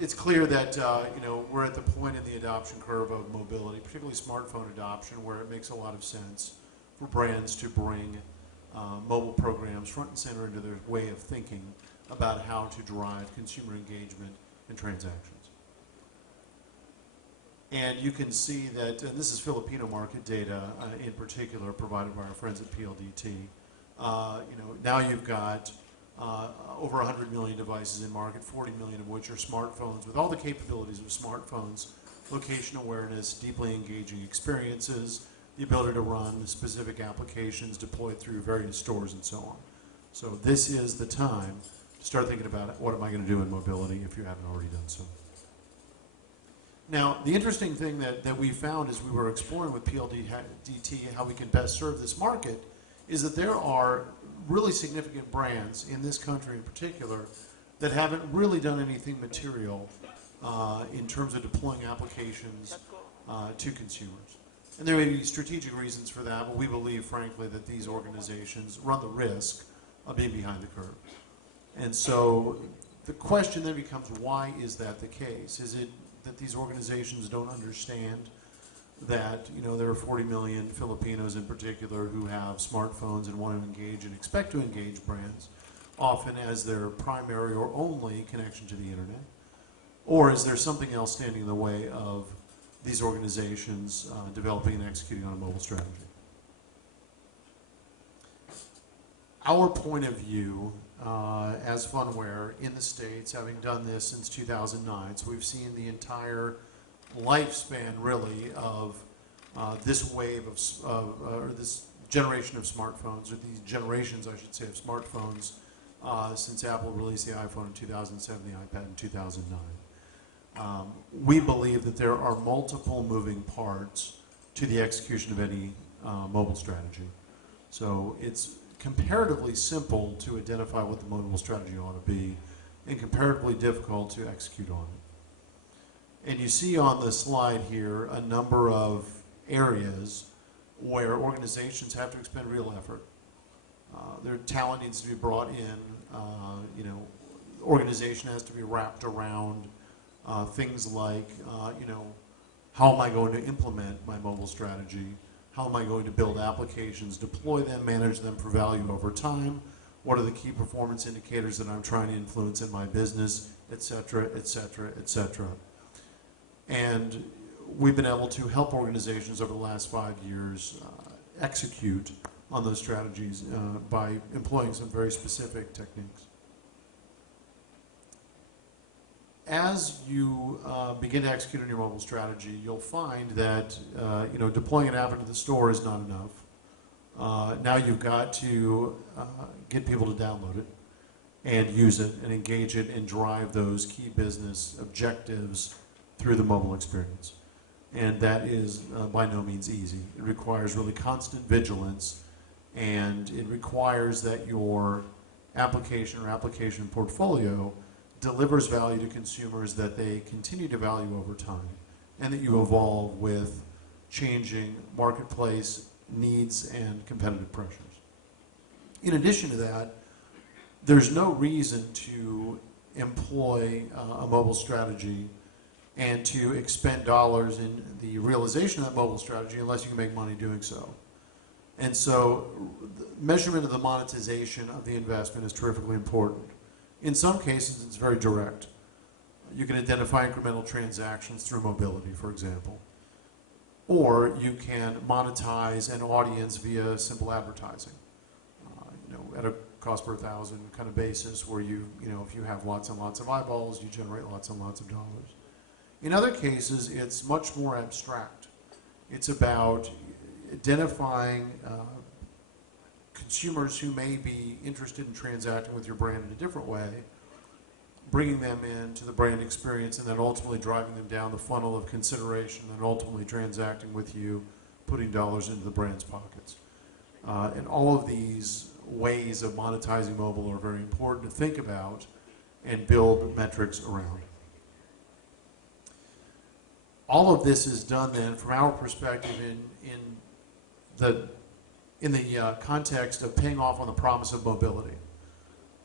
it's clear that we're at the point in the adoption curve of mobility, particularly smartphone adoption, where it makes a lot of sense for brands to bring mobile programs front and center into their way of thinking about how to drive consumer engagement and transactions. And you can see that, and this is Filipino market data in particular provided by our friends at PLDT. Now you've got over 100 million devices in market, 40 million of which are smartphones with all the capabilities of smartphones, location awareness, deeply engaging experiences, the ability to run specific applications deployed through various stores and so on. So this is the time to start thinking about what am I going to do in mobility if you haven't already done so. Now, the interesting thing that we found as we were exploring with PLDT how we can best serve this market is that there are really significant brands in this country in particular that haven't really done anything material in terms of deploying applications to consumers. And there may be strategic reasons for that, but we believe, frankly, that these organizations run the risk of being behind the curve. And so the question then becomes, why is that the case? Is it that these organizations don't understand that there are 40 million Filipinos in particular who have smartphones and want to engage and expect to engage brands, often as their primary or only connection to the internet? Or is there something else standing in the way of these organizations developing and executing on a mobile strategy? Our point of view as Phunware in the States, having done this since 2009, so we've seen the entire lifespan really of this wave or this generation of smartphones, or these generations, I should say, of smartphones since Apple released the iPhone in 2007, the iPad in 2009. We believe that there are multiple moving parts to the execution of any mobile strategy. So it's comparatively simple to identify what the mobile strategy ought to be, and comparatively difficult to execute on it. And you see on the slide here a number of areas where organizations have to expend real effort. Their talent needs to be brought in. Organization has to be wrapped around things like, how am I going to implement my mobile strategy? How am I going to build applications, deploy them, manage them for value over time? What are the key performance indicators that I'm trying to influence in my business, et cetera, et cetera, et cetera. And we've been able to help organizations over the last 5 years execute on those strategies by employing some very specific techniques. As you begin to execute on your mobile strategy, you'll find that deploying an app into the store is not enough. Now you've got to get people to download it and use it and engage it and drive those key business objectives through the mobile experience. And that is by no means easy. It requires really constant vigilance, and it requires that your application or application portfolio delivers value to consumers that they continue to value over time, and that you evolve with changing marketplace needs and competitive pressures. In addition to that, there's no reason to employ a mobile strategy and to expend dollars in the realization of that mobile strategy unless you can make money doing so. And so the measurement of the monetization of the investment is terrifically important. In some cases, it's very direct. You can identify incremental transactions through mobility, for example. Or you can monetize an audience via simple advertising, at a cost per thousand kind of basis, where if you have lots and lots of eyeballs, you generate lots and lots of dollars. In other cases, it's much more abstract. It's about identifying consumers who may be interested in transacting with your brand in a different way, bringing them into the brand experience, and then ultimately driving them down the funnel of consideration, and ultimately transacting with you, putting dollars into the brand's pockets. And all of these ways of monetizing mobile are very important to think about and build metrics around. All of this is done then, from our perspective, in the context of paying off on the promise of mobility.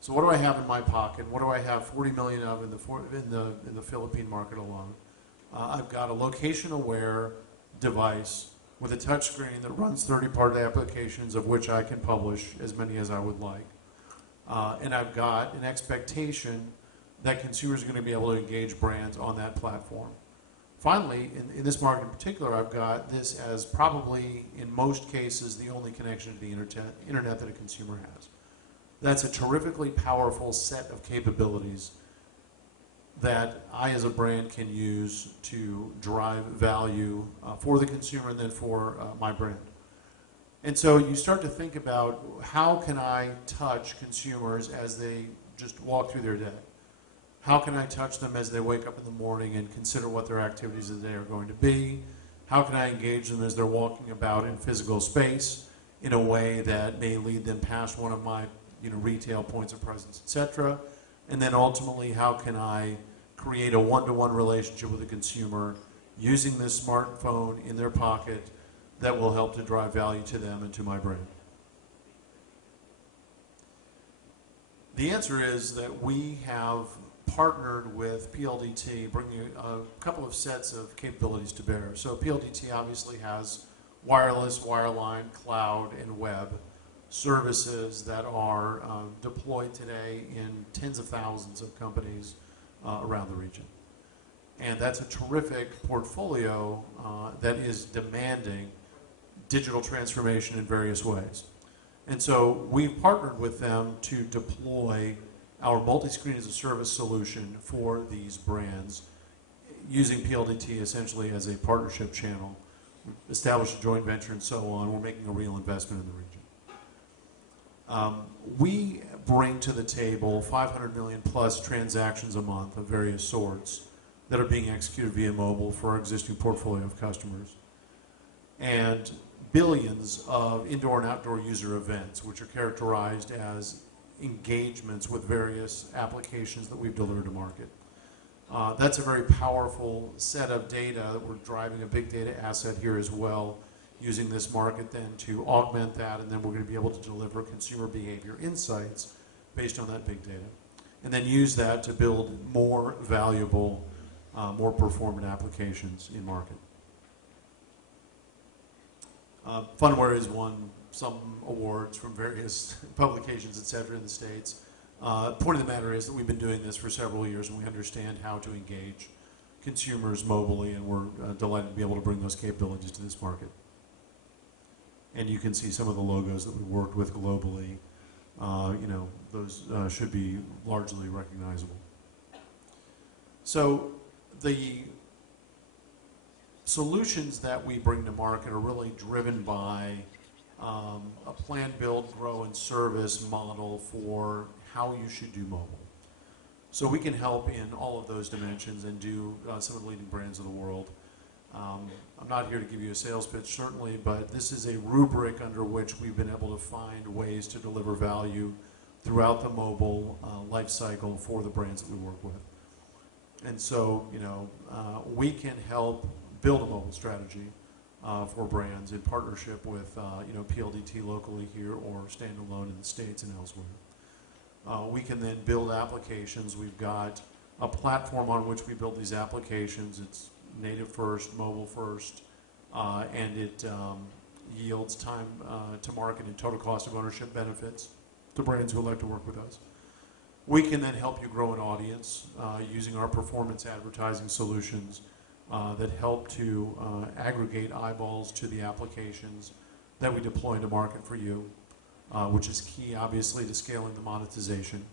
So what do I have in my pocket? What do I have 40 million of in the Philippine market alone? I've got a location-aware device with a touchscreen that runs 30-part applications, of which I can publish as many as I would like. And I've got an expectation that consumers are going to be able to engage brands on that platform. Finally, in this market in particular, I've got this as probably, in most cases, the only connection to the internet that a consumer has. That's a terrifically powerful set of capabilities that I as a brand can use to drive value for the consumer and then for my brand. And so you start to think about, how can I touch consumers as they just walk through their day? How can I touch them as they wake up in the morning and consider what their activities of the day are going to be? How can I engage them as they're walking about in physical space in a way that may lead them past one of my retail points of presence, etc.? And then ultimately, how can I create a one-to-one relationship with the consumer using this smartphone in their pocket that will help to drive value to them and to my brand? The answer is that we have partnered with PLDT, bringing a couple of sets of capabilities to bear. So PLDT obviously has wireless, wireline, cloud, and web services that are deployed today in tens of thousands of companies around the region. And that's a terrific portfolio that is demanding digital transformation in various ways. And so we've partnered with them to deploy our Multiscreen as a service solution for these brands, using PLDT essentially as a partnership channel. We've established a joint venture and so on. We're making a real investment in the region. We bring to the table 500 million plus transactions a month of various sorts that are being executed via mobile for our existing portfolio of customers, and billions of indoor and outdoor user events, which are characterized as engagements with various applications that we've delivered to market. That's a very powerful set of data. We're driving a big data asset here as well, using this market then to augment that, and then we're going to be able to deliver consumer behavior insights based on that big data, and then use that to build more valuable, more performant applications in market. Phunware has won some awards from various publications, et cetera, in the States. Point of the matter is that we've been doing this for several years, and we understand how to engage consumers mobily, and we're delighted to be able to bring those capabilities to this market. And you can see some of the logos that we worked with globally. Those should be largely recognizable. So the solutions that we bring to market are really driven by a plan, build, grow, and service model for how you should do mobile. So we can help in all of those dimensions and do some of the leading brands of the world. I'm not here to give you a sales pitch, certainly, but this is a rubric under which we've been able to find ways to deliver value throughout the mobile life cycle for the brands that we work with. And so, we can help build a mobile strategy for brands in partnership with, PLDT locally here or standalone in the States and elsewhere. We can then build applications. We've got a platform on which we build these applications. It's native first, mobile first, and it yields time to market and total cost of ownership benefits to brands who elect to work with us. We can then help you grow an audience using our performance advertising solutions that help to aggregate eyeballs to the applications that we deploy into market for you, which is key, obviously, to scaling the monetization.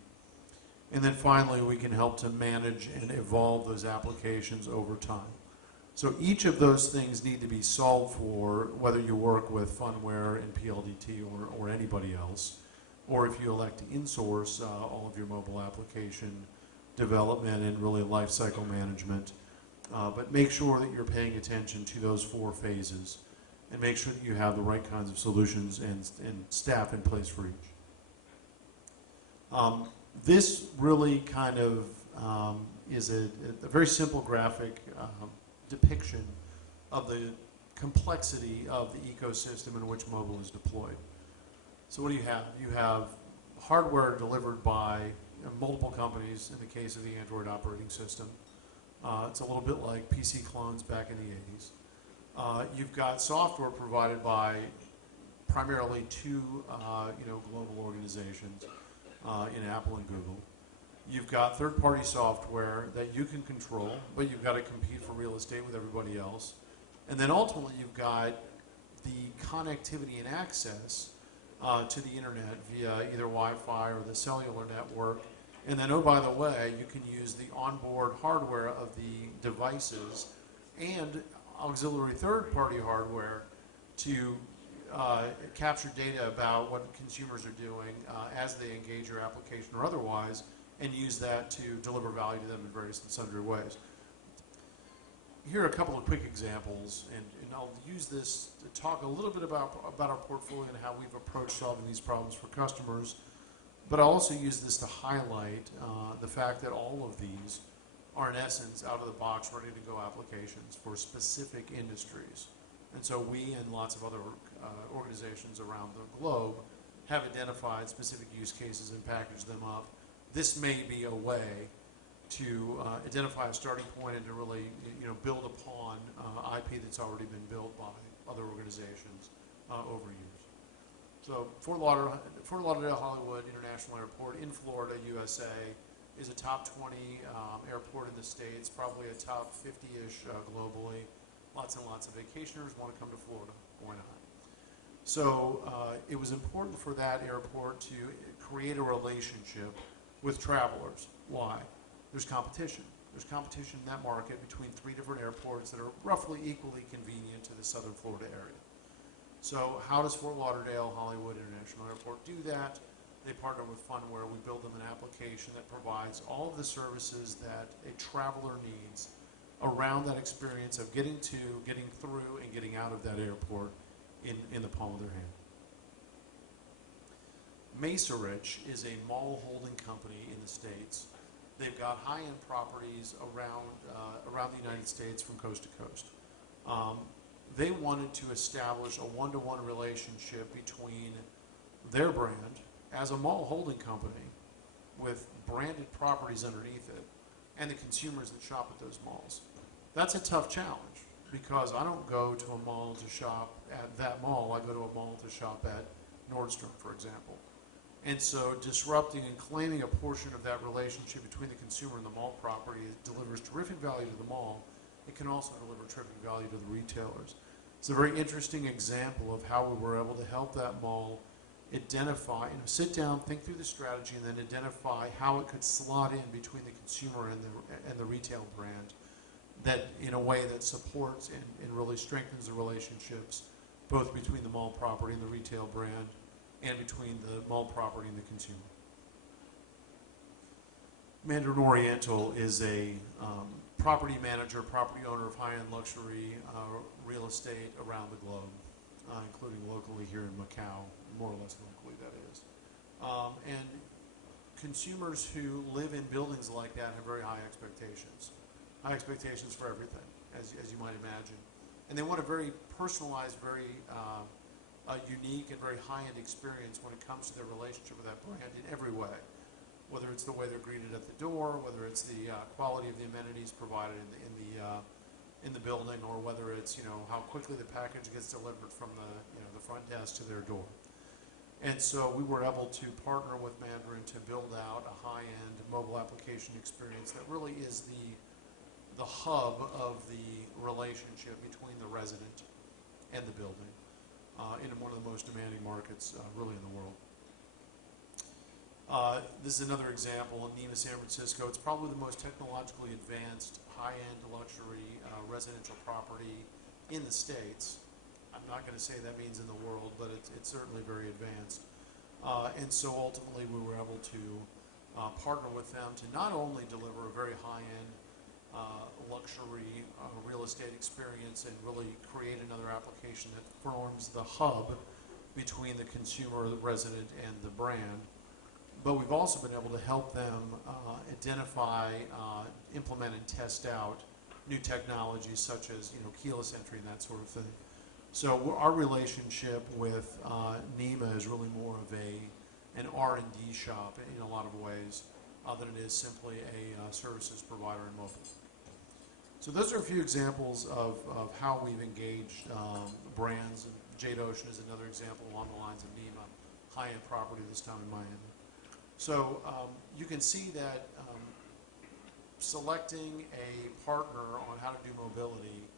And then finally, we can help to manage and evolve those applications over time. So each of those things need to be solved for, whether you work with Phunware and PLDT or anybody else, or if you elect to insource all of your mobile application development and really life cycle management. But make sure that you're paying attention to those four phases and make sure that you have the right kinds of solutions and staff in place for each. This really kind of is a very simple graphic depiction of the complexity of the ecosystem in which mobile is deployed. So what do you have? You have hardware delivered by multiple companies in the case of the Android operating system. It's a little bit like PC clones back in the 80s. You've got software provided by primarily two global organizations in Apple and Google. You've got third-party software that you can control, but you've got to compete for real estate with everybody else. And then ultimately you've got the connectivity and access to the internet via either Wi-Fi or the cellular network. And then, oh, by the way, you can use the onboard hardware of the devices and auxiliary third-party hardware to capture data about what consumers are doing as they engage your application or otherwise, and use that to deliver value to them in various and sundry ways. Here are a couple of quick examples, and I'll use this to talk a little bit about our portfolio and how we've approached solving these problems for customers. But I'll also use this to highlight the fact that all of these are, in essence, out-of-the-box, ready-to-go applications for specific industries. And so we and lots of other organizations around the globe have identified specific use cases and packaged them up. This may be a way to identify a starting point and to really build upon IP that's already been built by other organizations over years. So Fort Lauderdale Hollywood International Airport in Florida, USA, is a top 20 airport in the States, probably a top 50-ish globally. Lots and lots of vacationers want to come to Florida. Why not? So it was important for that airport to create a relationship with travelers. Why? There's competition. There's competition in that market between 3 different airports that are roughly equally convenient to the southern Florida area. So how does Fort Lauderdale Hollywood International Airport do that? They partner with Phunware. We build them an application that provides all of the services that a traveler needs around that experience of getting to, getting through, and getting out of that airport in the palm of their hand. Macerich is a mall holding company in the States. They've got high-end properties around the United States from coast to coast. They wanted to establish a one-to-one relationship between their brand as a mall holding company with branded properties underneath it and the consumers that shop at those malls. That's a tough challenge because I don't go to a mall to shop at that mall. I go to a mall to shop at Nordstrom, for example. And so disrupting and claiming a portion of that relationship between the consumer and the mall property delivers terrific value to the mall. It can also deliver terrific value to the retailers. It's a very interesting example of how we were able to help that mall identify, sit down, think through the strategy, and then identify how it could slot in between the consumer and the retail brand, that in a way that supports and really strengthens the relationships both between the mall property and the retail brand, and between the mall property and the consumer. Mandarin Oriental is a property manager, property owner of high-end luxury real estate around the globe, including locally here in Macau, more or less locally that is. And consumers who live in buildings like that have very high expectations for everything, as you might imagine. And they want a very personalized, very unique and very high-end experience when it comes to their relationship with that brand in every way. Whether it's the way they're greeted at the door, whether it's the quality of the amenities provided in the building, or whether it's how quickly the package gets delivered from the front desk to their door. And so we were able to partner with Mandarin to build out a high-end mobile application experience that really is the hub of the relationship between the resident and the building in one of the most demanding markets really in the world. This is another example in Nima, San Francisco. It's probably the most technologically advanced high-end luxury residential property in the States. I'm not going to say that means in the world, but it's certainly very advanced. And so ultimately we were able to partner with them to not only deliver a very high-end luxury real estate experience and really create another application that forms the hub between the consumer, the resident, and the brand, but we've also been able to help them identify, implement, and test out new technologies such as keyless entry and that sort of thing. So our relationship with Nima is really more of an R&D shop in a lot of ways than it is simply a services provider in mobile. So those are a few examples of how we've engaged brands. And Jade Ocean is another example along the lines of NEMA, high-end property this time in Miami. So you can see that selecting a partner on how to do mobility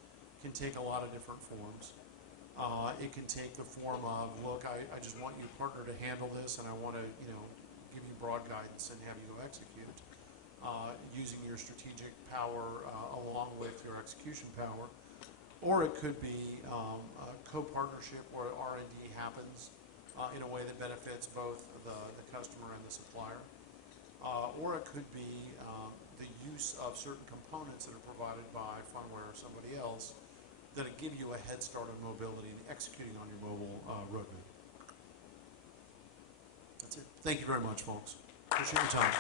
can take a lot of different forms. It can take the form of, look, I just want you partner to handle this, and I want to, give you broad guidance and have you go execute, using your strategic power along with your execution power. Or it could be a co-partnership where R&D happens in a way that benefits both the customer and the supplier. Or it could be the use of certain components that are provided by Phunware or somebody else that give you a head start on mobility and executing on your mobile roadmap. That's it. Thank you very much, folks. Appreciate your time.